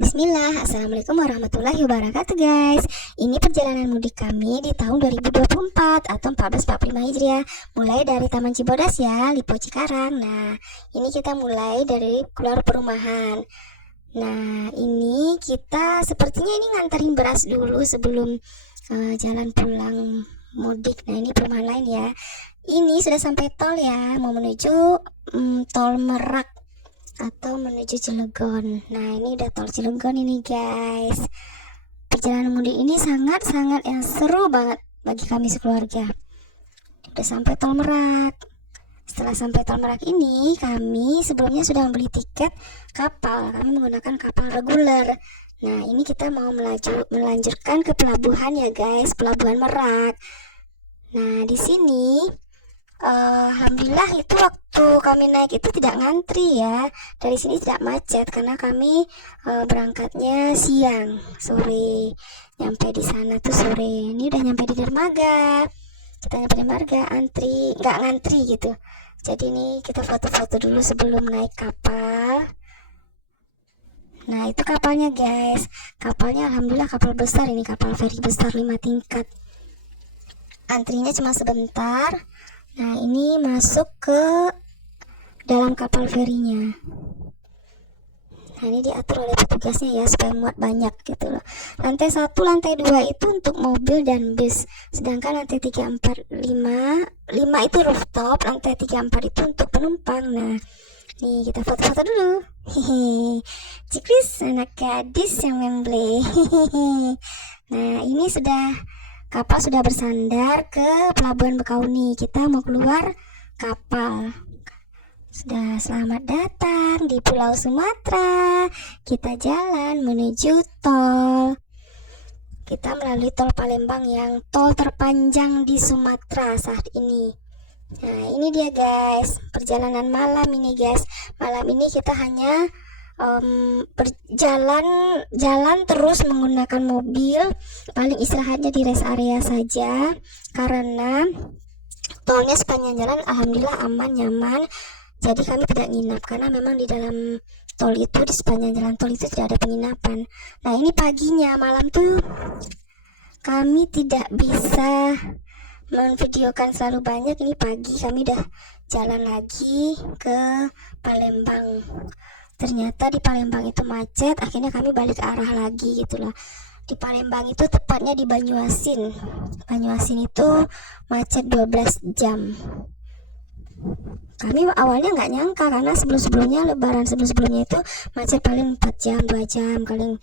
Bismillah, Assalamualaikum warahmatullahi wabarakatuh guys. Ini perjalanan mudik kami di tahun 2024 atau 1445 Hijriah. Mulai dari Taman Cibodas ya, Lipo Cikarang. Nah, ini kita mulai dari keluar perumahan. Nah, ini kita sepertinya ini nganterin beras dulu sebelum jalan pulang mudik. Nah, ini perumahan lain ya. Ini sudah sampai tol ya, mau menuju tol Merak atau menuju Cilegon. Nah, ini udah tol Cilegon ini guys. Perjalanan mudik ini sangat-sangat yang seru banget bagi kami sekeluarga. Udah sampai tol Merak. Setelah sampai tol Merak ini, kami sebelumnya sudah membeli tiket kapal. Kami menggunakan kapal reguler. Nah, ini kita mau melanjutkan ke pelabuhan ya guys, pelabuhan Merak. Nah, di sini alhamdulillah itu waktu kami naik itu tidak ngantri ya. Dari sini tidak macet karena kami berangkatnya siang, sore. Nyampe di sana tuh sore. Ini udah nyampe di dermaga. Kita nyampe di dermaga, nggak ngantri gitu. Jadi ini kita foto-foto dulu sebelum naik kapal. Nah, itu kapalnya guys. Kapalnya alhamdulillah kapal besar, ini kapal feri besar 5 tingkat. Antrinya cuma sebentar. Nah, ini masuk ke dalam kapal ferinya. Nah, ini diatur oleh petugasnya ya supaya muat banyak gitu loh. Lantai 1, lantai 2 itu untuk mobil dan bus. Sedangkan lantai 3, 4, 5 itu rooftop, lantai 3, 4 itu untuk penumpang. Nah, nih kita foto-foto dulu. Hehe. Cikris anak gadis yang memble. Hehehe. Nah, ini kapal sudah bersandar ke Pelabuhan Bekauni. Kita mau keluar kapal. Sudah, selamat datang di Pulau Sumatera. Kita jalan menuju tol. Kita melalui tol Palembang yang tol terpanjang di Sumatera saat ini. Nah, ini dia guys, perjalanan malam ini guys. Malam ini kita hanya jalan terus menggunakan mobil, paling istirahatnya di rest area saja karena tolnya sepanjang jalan alhamdulillah aman, nyaman. Jadi kami tidak nginap karena memang di dalam tol itu, di sepanjang jalan tol itu tidak ada penginapan. Nah, ini paginya, malam tuh kami tidak bisa memvideokan selalu banyak. Ini pagi kami udah jalan lagi ke Palembang. Ternyata di Palembang itu macet, akhirnya kami balik arah lagi gitu loh. Di Palembang itu tepatnya di Banyuasin. Banyuasin itu macet 12 jam. Kami awalnya nggak nyangka karena sebelumnya lebaran sebelumnya itu macet paling 4 jam, 2 jam, paling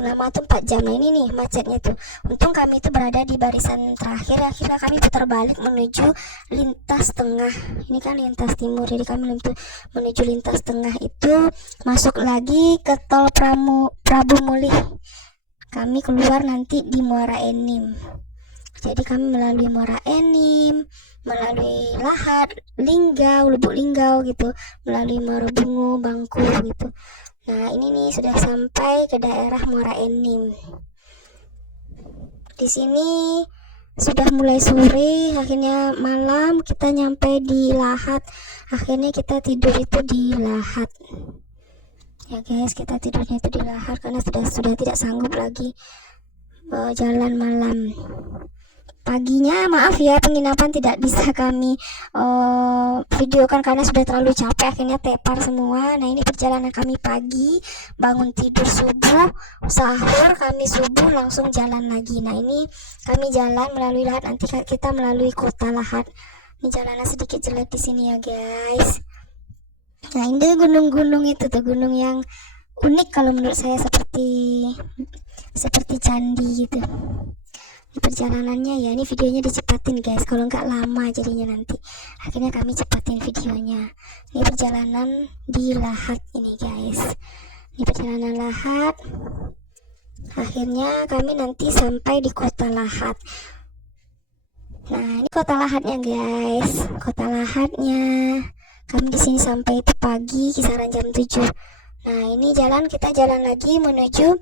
lama tuh 4 jam. Nah, ini nih macetnya tuh. Untung kami itu berada di barisan terakhir, akhirnya kami putar balik menuju lintas tengah. Ini kan lintas timur, jadi kami menuju lintas tengah itu masuk lagi ke tol Prabu Mulih. Kami keluar nanti di Muara Enim. Jadi kami melalui Muara Enim, melalui Lahat, Linggau, Lubuk Linggau gitu, melalui Muara Bungu, Bangku gitu. Nah, ini nih sudah sampai ke daerah Muara Enim. Di sini sudah mulai sore, akhirnya malam kita nyampe di Lahat. Akhirnya kita tidur itu di Lahat. Ya guys, kita tidurnya itu di Lahat karena sudah tidak sanggup lagi jalan malam. Paginya maaf ya, penginapan tidak bisa kami videokan karena sudah terlalu capek, akhirnya tepar semua. Nah, ini perjalanan kami pagi, bangun tidur subuh, sahur, kami subuh langsung jalan lagi. Nah, ini kami jalan melalui Lahat, nanti kita melalui kota Lahat. Ini jalannya sedikit jelek di sini ya guys. Nah, ini gunung-gunung itu tuh, gunung yang unik kalau menurut saya, seperti candi gitu. Di perjalanannya ya, ini videonya dicepatin guys, kalau nggak lama jadinya nanti. Akhirnya kami cepatin videonya. Ini perjalanan di Lahat ini guys. Ini perjalanan Lahat. Akhirnya kami nanti sampai di kota Lahat. Nah, ini kota Lahatnya guys. Kota Lahatnya. Kami di sini sampai itu pagi kisaran jam 7. Nah, ini kita jalan lagi menuju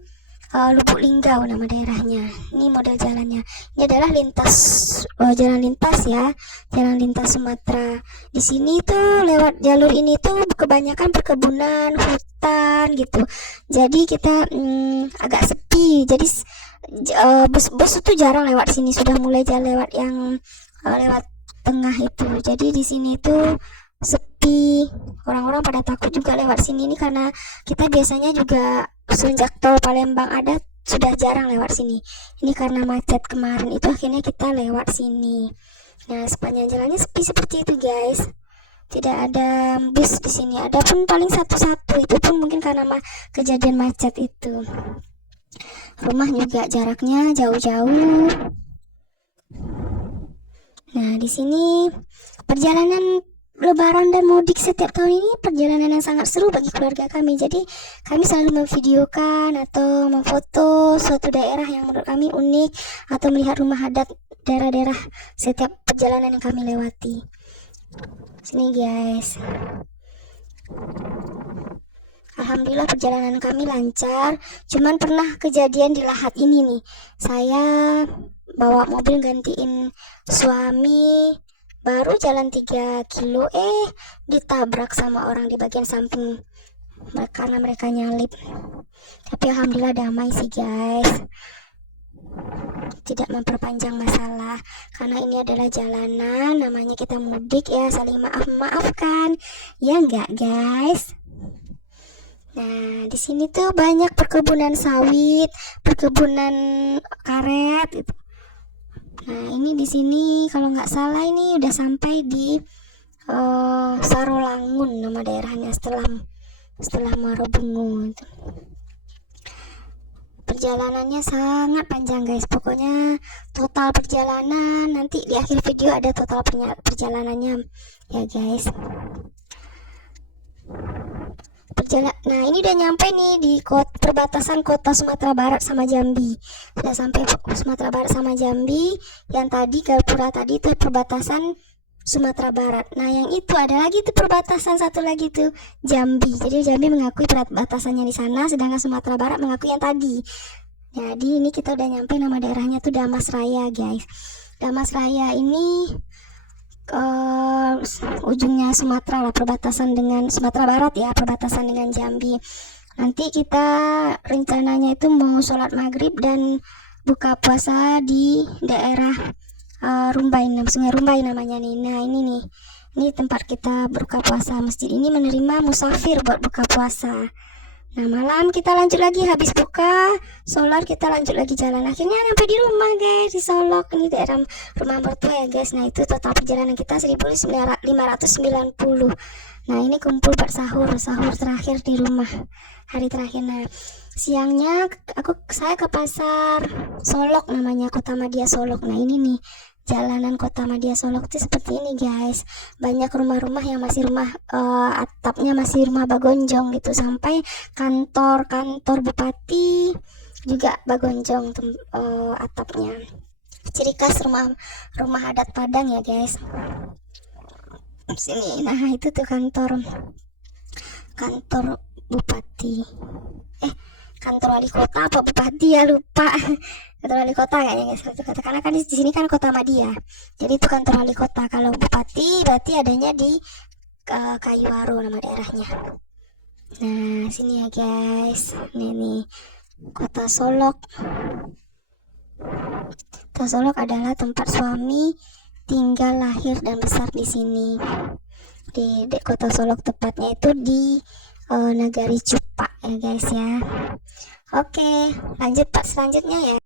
Lubuk Linggau nama daerahnya. Ini model jalannya. Ini adalah jalan lintas ya, jalan lintas Sumatera. Di sini tuh lewat jalur ini tuh kebanyakan perkebunan, hutan gitu. Jadi kita agak sepi. Jadi bus itu jarang lewat sini. Sudah mulai lewat yang lewat tengah itu. Jadi di sini tuh sepi, orang-orang pada takut juga lewat sini ini karena kita biasanya juga sejak tol Palembang ada sudah jarang lewat sini. Ini karena macet kemarin itu akhirnya kita lewat sini. Nah, sepanjang jalannya sepi seperti itu guys. Tidak ada bus di sini. Ada pun paling satu-satu, itu pun mungkin karena kejadian macet itu. Rumah juga jaraknya jauh-jauh. Nah, di sini perjalanan Lebaran dan mudik setiap tahun ini perjalanan yang sangat seru bagi keluarga kami. Jadi kami selalu memvideokan atau memfoto suatu daerah yang menurut kami unik atau melihat rumah adat daerah-daerah setiap perjalanan yang kami lewati. Sini guys. Alhamdulillah perjalanan kami lancar. Cuman pernah kejadian di Lahat ini nih. Saya bawa mobil gantiin suami, baru jalan 3 kilo ditabrak sama orang di bagian samping karena mereka nyalip. Tapi alhamdulillah damai sih guys, tidak memperpanjang masalah karena ini adalah jalanan, namanya kita mudik ya, saling maaf-maafkan ya enggak guys. Nah, di sini tuh banyak perkebunan sawit, perkebunan karet gitu. Nah, ini di sini kalau nggak salah ini udah sampai di Sarolangun nama daerahnya, setelah Marobungu. Perjalanannya sangat panjang guys. Pokoknya total perjalanan nanti di akhir video ada total perjalanannya ya guys. Nah, ini udah nyampe nih di perbatasan kota Sumatera Barat sama Jambi. Sudah sampai Sumatera Barat sama Jambi. Yang tadi Gapura tadi itu perbatasan Sumatera Barat. Nah, yang itu ada lagi tuh perbatasan satu lagi tuh Jambi. Jadi Jambi mengakui perbatasannya di sana, sedangkan Sumatera Barat mengakui yang tadi. Jadi ini kita udah nyampe, nama daerahnya tuh Damas Raya guys. Damas Raya ini ujungnya Sumatera lah, perbatasan dengan Sumatera Barat ya, perbatasan dengan Jambi. Nanti kita rencananya itu mau sholat maghrib dan buka puasa di daerah Rumbai, Sungai Rumbai namanya nih. Nah, ini tempat kita berbuka puasa. Masjid ini menerima musafir buat buka puasa. Nah, malam kita lanjut lagi, habis buka sholat kita lanjut lagi jalan. Akhirnya sampai di rumah guys, di Solok. Ini daerah rumah mertua ya guys. Nah, itu total perjalanan kita 1590. Nah, ini kumpul buat sahur terakhir di rumah, hari terakhir. Nah, siangnya saya ke pasar Solok namanya, Kota Madia Solok. Nah, ini nih jalanan Kota Madia Solok itu seperti ini guys. Banyak rumah-rumah yang masih atapnya masih rumah bagonjong gitu, sampai kantor bupati juga bagonjong atapnya. Ciri khas rumah adat Padang ya guys. Sini, nah itu tuh kantor bupati. Kantor wali kota apa bupati ya, lupa. Kantor wali kota kayaknya guys. Karena kan di sini kan Kota Madia. Jadi itu kantor wali kota. Kalau bupati berarti adanya di Kayuwaru nama daerahnya. Nah, sini ya guys. Nih Kota Solok. Kota Solok adalah tempat suami tinggal, lahir dan besar di sini. Di Kota Solok tepatnya itu di Nagari Cupak ya guys ya. Oke, lanjut part selanjutnya ya.